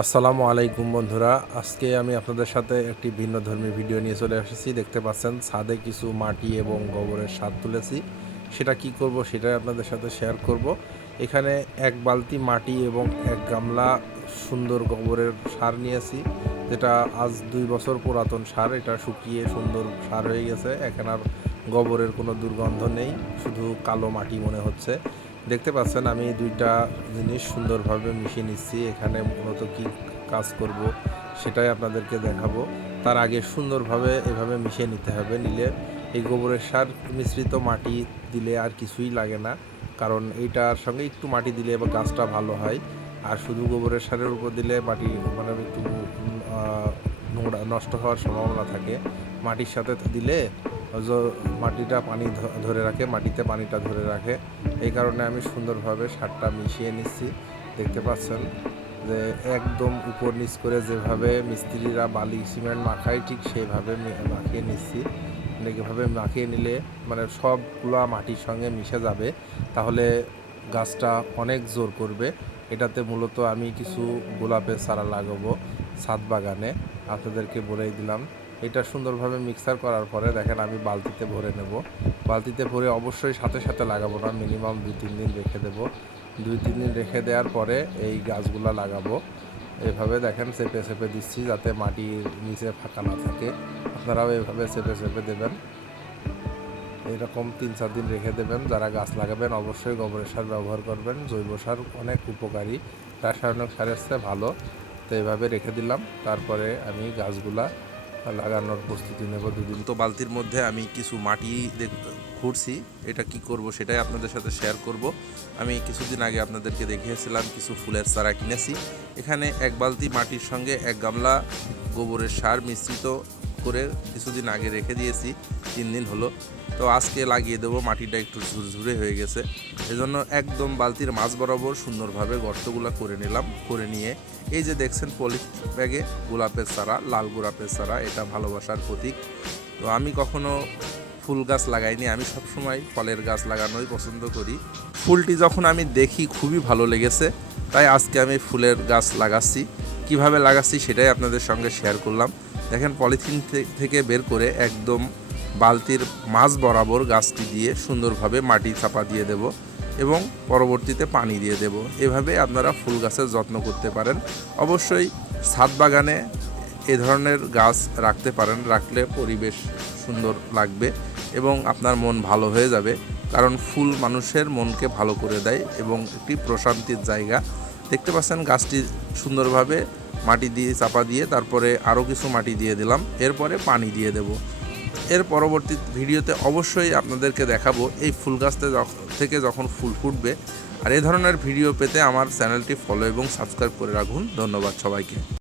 আসসালামু আলাইকুম বন্ধুরা, আজকে আমি আপনাদের সাথে একটি ভিন্নধর্মী ভিডিও নিয়ে চলে এসেছি। দেখতে পাচ্ছেন ছাদে কিছু মাটি এবং গোবরের স্বাদ তুলেছি। সেটা কি করব সেটাই আপনাদের সাথে শেয়ার করব। এখানে এক বালতি মাটি এবং এক গামলা সুন্দর গোবরের সার নিয়েছি, যেটা আজ 2 বছর পুরাতন সার। এটা শুকিয়ে সুন্দর সার হয়ে গেছে। এখানে আর গোবরের কোনো দুর্গন্ধ নেই, শুধু কালো মাটি মনে হচ্ছে। দেখতে পাচ্ছেন আমি দুইটা জিনিস সুন্দরভাবে মিশিয়ে নিচ্ছি। এখানে মূলত কি কাজ করব সেটাই আপনাদেরকে দেখাবো। তার আগে সুন্দরভাবে এভাবে মিশিয়ে নিতে হবে। নিলে এই গোবরের সার মিশ্রিত মাটি দিলে আর কিছুই লাগে না, কারণ এইটার সঙ্গে একটু মাটি দিলে এবার গাছটা ভালো হয়। আর শুধু গোবরের সারের উপর দিলে মাটি মানে একটু নোংরা নষ্ট হওয়ার সম্ভাবনা থাকে। মাটির সাথে দিলে মাটিটা পানি ধরে রাখে, মাটিতে পানিটা ধরে রাখে। এই কারণে আমি সুন্দরভাবে সারটা মিশিয়ে নিচ্ছি। দেখতে পাচ্ছেন যে একদম উপর নিচ করে যেভাবে মিস্ত্রিরা বালি সিমেন্ট মাখায়, ঠিক সেইভাবে মাখিয়ে নিচ্ছি। এভাবে মাখিয়ে নিলে মানে সবগুলা মাটির সঙ্গে মিশে যাবে, তাহলে গাছটা অনেক জোর করবে। এটাতে মূলত আমি কিছু গোলাপের চারা লাগাবো ছাদ বাগানে, আপনাদেরকে বলেই দিলাম। এটা সুন্দরভাবে মিক্সার করার পরে দেখেন আমি বালতিতে ভরে নেব। বালতিতে ভরে অবশ্যই সাথে সাথে লাগাবো না, মিনিমাম 2-3 দিন রেখে দেবো। 2-3 দিন রেখে দেওয়ার পরে এই গাছগুলা লাগাবো। এভাবে দেখেন চেপে চেপে দিচ্ছি যাতে মাটির নিচে ফাঁকা না থাকে। আপনারাও এভাবে চেপে চেপে দেবেন। এরকম 3-4 দিন রেখে দেবেন। যারা গাছ লাগাবেন অবশ্যই গোবরের সার ব্যবহার করবেন। জৈব সার অনেক উপকারী, রাসায়নিক সারের চেয়ে ভালো। তো এইভাবে রেখে দিলাম। তারপরে আমি গাছগুলা লাগানোর প্রস্তুতি নেব 2 দিন। তো বালতির মধ্যে আমি কিছু মাটি খুঁড়ছি। এটা কি করব সেটাই আপনাদের সাথে শেয়ার করব। আমি কিছুদিন আগে আপনাদেরকে দেখিয়েছিলাম কিছু ফুলের চারা কিনেছি। এখানে এক বালতি মাটির সঙ্গে এক গামলা গোবরের সার মিশ্রিত করে কিছুদিন আগে রেখে দিয়েছি, 3 দিন হলো। তো আজকে লাগিয়ে দেবো। মাটিটা একটু ঝুরঝুরে হয়ে গেছে, এজন্য একদম বালতির মাঝ বরাবর সুন্দরভাবে গর্তগুলো করে নিলাম। করে নিয়ে এই যে দেখছেন পলিথিন ব্যাগে গোলাপের চারা, লাল গোলাপের চারা, এটা ভালোবাসার প্রতীক। তো আমি কখনো ফুল গাছ লাগাইনি, আমি সবসময় ফলের গাছ লাগানোই পছন্দ করি। ফুলটি যখন আমি দেখি খুবই ভালো লেগেছে, তাই আজকে আমি ফুলের গাছ লাগাচ্ছি। কিভাবে লাগাচ্ছি সেটাই আপনাদের সঙ্গে শেয়ার করলাম। দেখেন পলিথিন থেকে বের করে একদম বালতির মাঝ বরাবর গাছটি দিয়ে সুন্দরভাবে মাটি চাপা দিয়ে দেব এবং পরবর্তীতে পানি দিয়ে দেব। এভাবে আপনারা ফুল গাছের যত্ন করতে পারেন। অবশ্যই ছাদ বাগানে এ ধরনের গাছ রাখতে পারেন, রাখলে পরিবেশ সুন্দর লাগবে এবং আপনার মন ভালো হয়ে যাবে। কারণ ফুল মানুষের মনকে ভালো করে দেয় এবং একটি প্রশান্তির জায়গা। দেখতে পাচ্ছেন গাছটি সুন্দরভাবে মাটি দিয়ে চাপা দিয়ে তারপরে আরও কিছু মাটি দিয়ে দিলাম, এরপরে পানি দিয়ে দেব। এর পরবর্তী ভিডিওতে অবশ্যই আপনাদেরকে দেখাবো এই ফুল গাছ থেকে যখন ফুল ফুটবে। আর এই ধরনের ভিডিও পেতে আমার চ্যানেলটি ফলো এবং সাবস্ক্রাইব করে রাখুন। ধন্যবাদ সবাইকে।